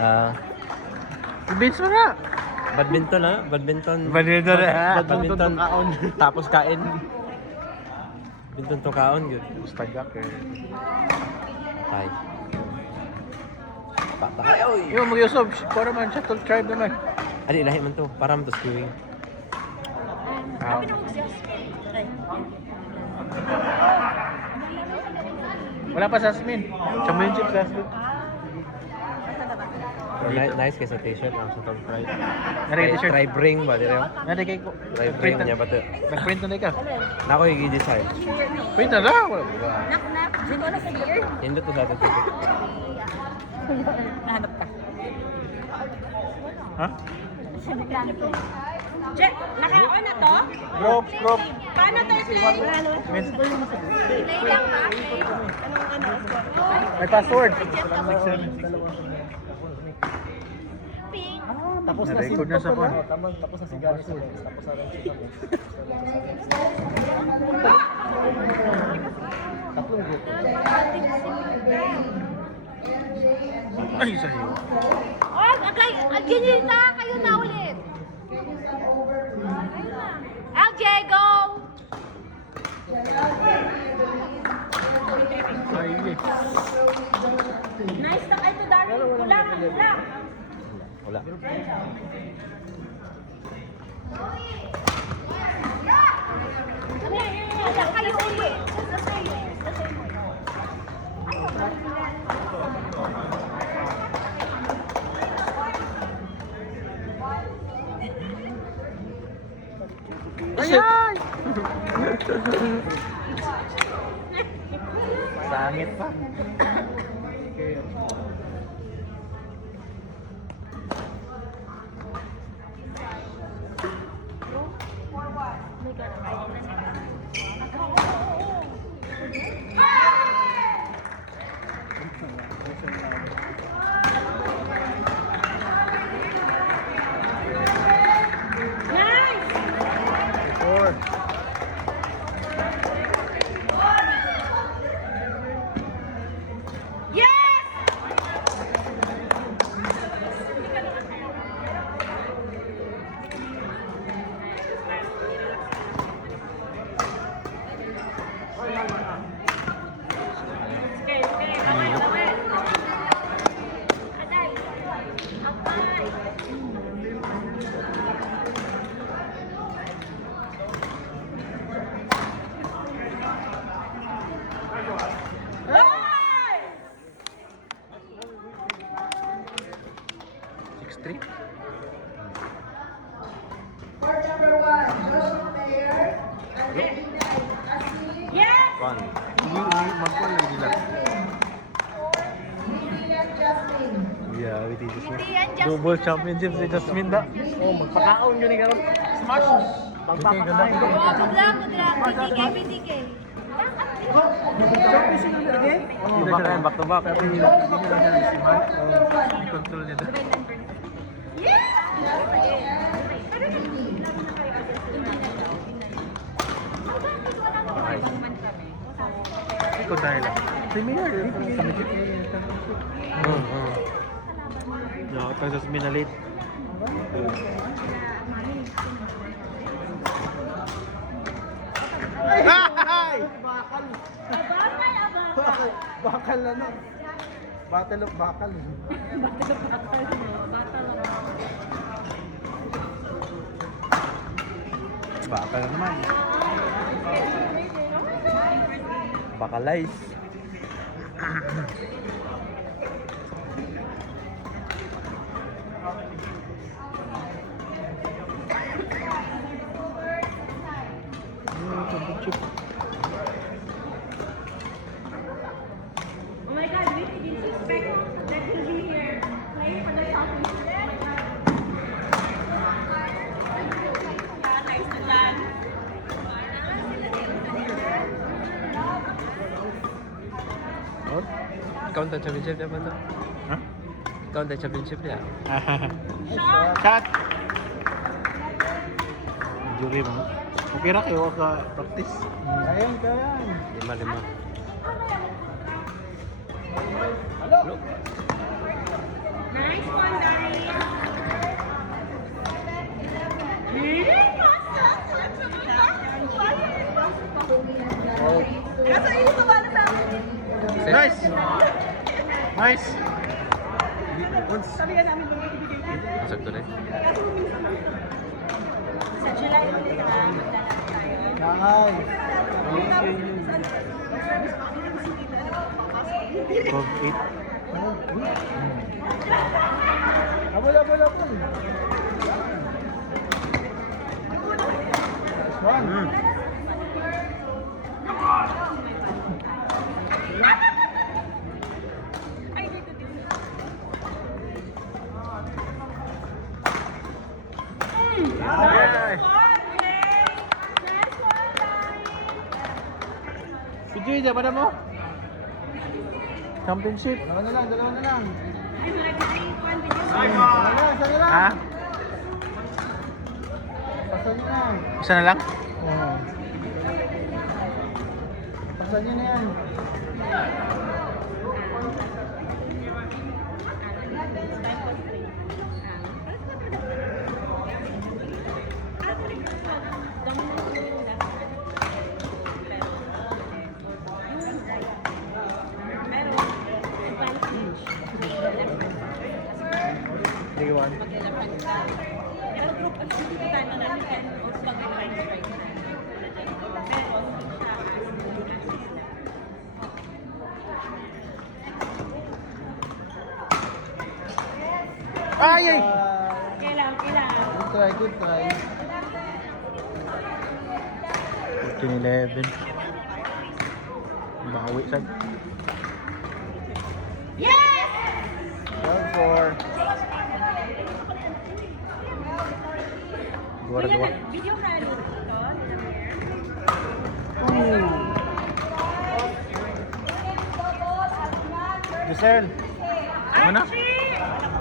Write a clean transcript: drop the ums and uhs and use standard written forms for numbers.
Ah, Beans mo na. badminton na, badminton. Badminton kaon. Tapos kain. Badminton to kaon good. Tagak eh. Tay. Patay oy. Yung mag-usap, para man siya to tribe naman. Ali lahi man to, para man to skiing. Wala pa Jasmine. Championship Jasmine. Nice kay sa t-shirt ang sa top right. Nari t-shirt. Try bring ba dire? Nari kay ko. Try bring niya ba to? Nag-print na ka. Nako i-design. Print na lang. Wala. Nak, dito na sa gear. Hindi to dati ticket. Nahanap ka. Ha? Check, naka-on na to? Crop. Paano to i-play? Miss. Play lang ba? May password. Pink. Tapos na record na sa phone. Tapos na si Gary sa Tapos na rin siya. Tatlong group. Ay, sa'yo. Oh, ganyan na. Kayo na ulit. LJ, go! Ay, Nice na kayo to, Darwin. Kulang. Wala. Kayo ulit. Ay! Sangit pa. Four. Court number 1, Joshua Mayer, and Yes! One. Magkuhan lang nila. Lilian Jasmine. Yeah, we did Hindi yan, just... Double championship si Jasmine da. Oh, magpakaon yun ikaw. Smash! Pagpapakaon. Kudlang. BTK. Back to back. Pero hindi na siya si Mark. I-control niya doon. Ikaw dahil lang. Si Mayor, nakakita sa Jasmine na late. Ay! Bakal na no. Battle of bakal. Bakal naman. Bakalize. Oh my God, we didn't expect that he'll be here playing for the Southeast. Yeah, nice to land. Oh, ikaw ang championship niya ba ito? Ha? Ikaw ang championship niya. Shot! Jury mo. Okay na kayo ka practice. Kayang. 5-5. Nice. Nice! Nice! Sabi ka namin magbibigay. Sakto rin. Sa July ulit na maglalaro tayo. Nakay. 12-8. Abol. One. Ay, dito din. Ay! Si Jay, diyan ba na mo? Championship. Dalawa na lang. Ay, wala ka rin. One video. Isa na lang. Ha? Pasan nyo na. Isa na lang? Oo. Pasan nyo na yan. Sige, one. Ay, ay! Kailangan. Good try. 14-11. Bawi sad. Yes! 1-4. Dua. Video ka rin ito. Giselle. Ano na? Archie!